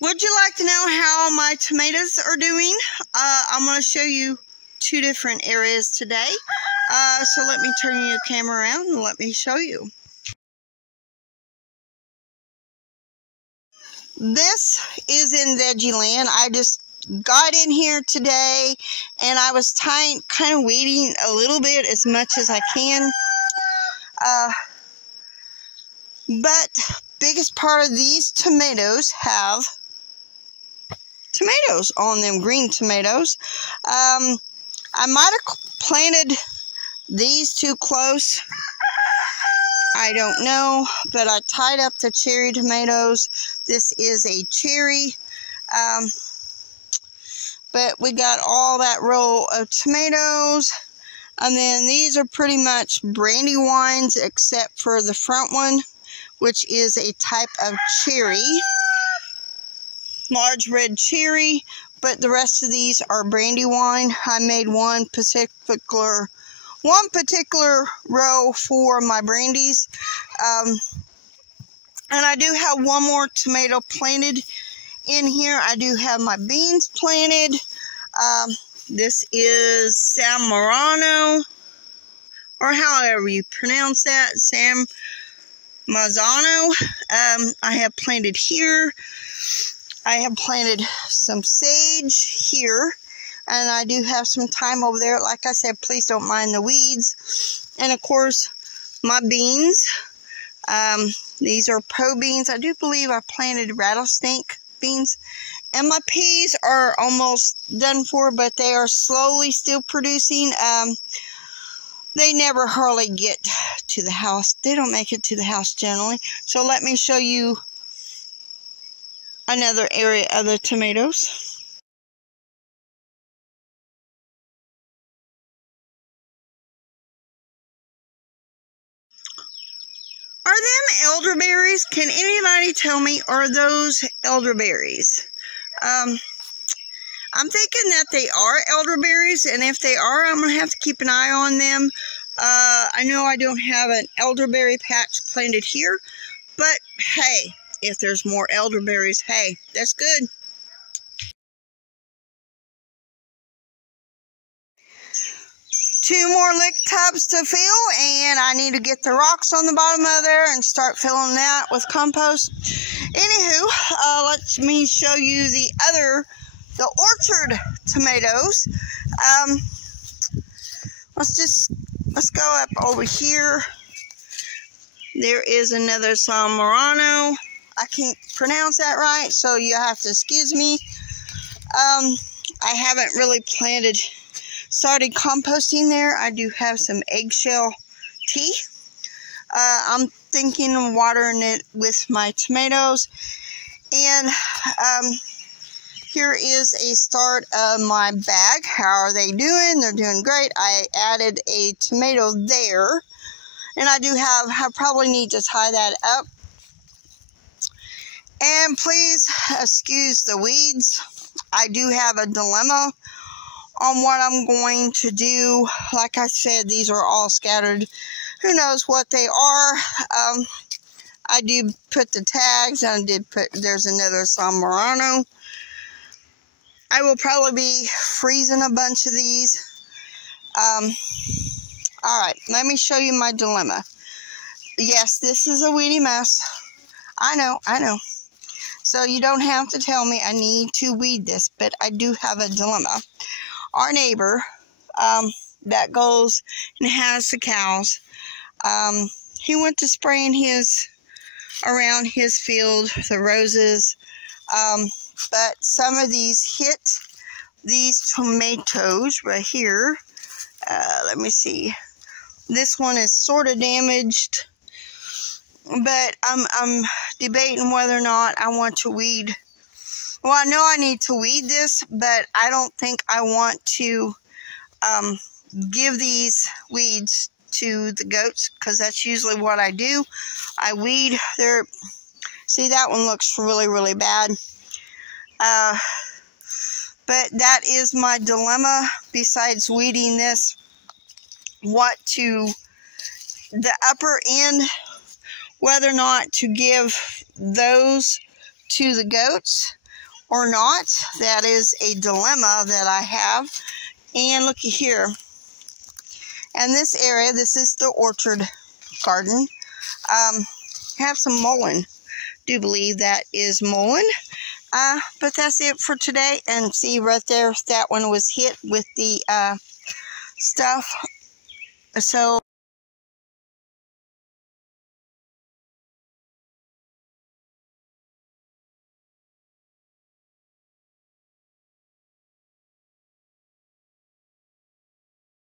Would you like to know how my tomatoes are doing? I'm going to show you two different areas today. So let me turn your camera around and let me show you. This is in Veggie Land. I just got in here today and I was kind of weeding a little bit as much as I can. But biggest part of these tomatoes have tomatoes on them, green tomatoes. I might have planted these too close. I don't know, but I tied up the cherry tomatoes. This is a cherry. But we got all that row of tomatoes. And then these are pretty much brandywines except for the front one, which is a type of cherry. Large red cherry. But the rest of these are brandywine. I made one particular row for my brandies. And I do have one more tomato planted in here. I do have my beans planted. This is San Marano, or however you pronounce that, San Marzano. I have planted here. I have planted some sage here. And I do have some thyme over there. Like I said, please don't mind the weeds. And of course, my beans. These are pro beans. I do believe I planted rattlesnake beans. And my peas are almost done for, but they are slowly still producing. They never hardly get to the house. They don't make it to the house generally. So let me show you another area of the tomatoes. Are them elderberries? Can anybody tell me, are those elderberries? I'm thinking that they are elderberries, and if they are, I'm going to have to keep an eye on them. I know I don't have an elderberry patch planted here, but hey, if there's more elderberries, hey, that's good. Two more lick tubs to fill, and I need to get the rocks on the bottom of there and start filling that with compost. Anywho, let me show you the orchard tomatoes. Let's go up over here. There is another San Marano. I can't pronounce that right, so you have to excuse me. I haven't really started composting there. I do have some eggshell tea. I'm thinking of watering it with my tomatoes. And here is a start of my bag. How are they doing? They're doing great. I added a tomato there. And I probably need to tie that up. And please excuse the weeds. I do have a dilemma on what I'm going to do. Like I said, these are all scattered. Who knows what they are? I do put the tags. There's another San Marano. I will probably be freezing a bunch of these. Alright, let me show you my dilemma. Yes, this is a weedy mess. I know. So you don't have to tell me I need to weed this, but I do have a dilemma. Our neighbor, that goes and has the cows, he went to spraying around his field, the roses, but some of these hit these tomatoes right here. Let me see. This one is sort of damaged, but I'm debating whether or not I want to weed. Well, I know I need to weed this, but I don't think I want to give these weeds to the goats, because that's usually what I do. I weed their... See, that one looks really, really bad. But that is my dilemma, besides weeding this. The upper end, whether or not to give those to the goats. or not. That is a dilemma that I have. And looky here. And this area, this is the orchard garden. Have some mullein. Do believe that is mullein. But that's it for today. And see right there, that one was hit with the stuff. So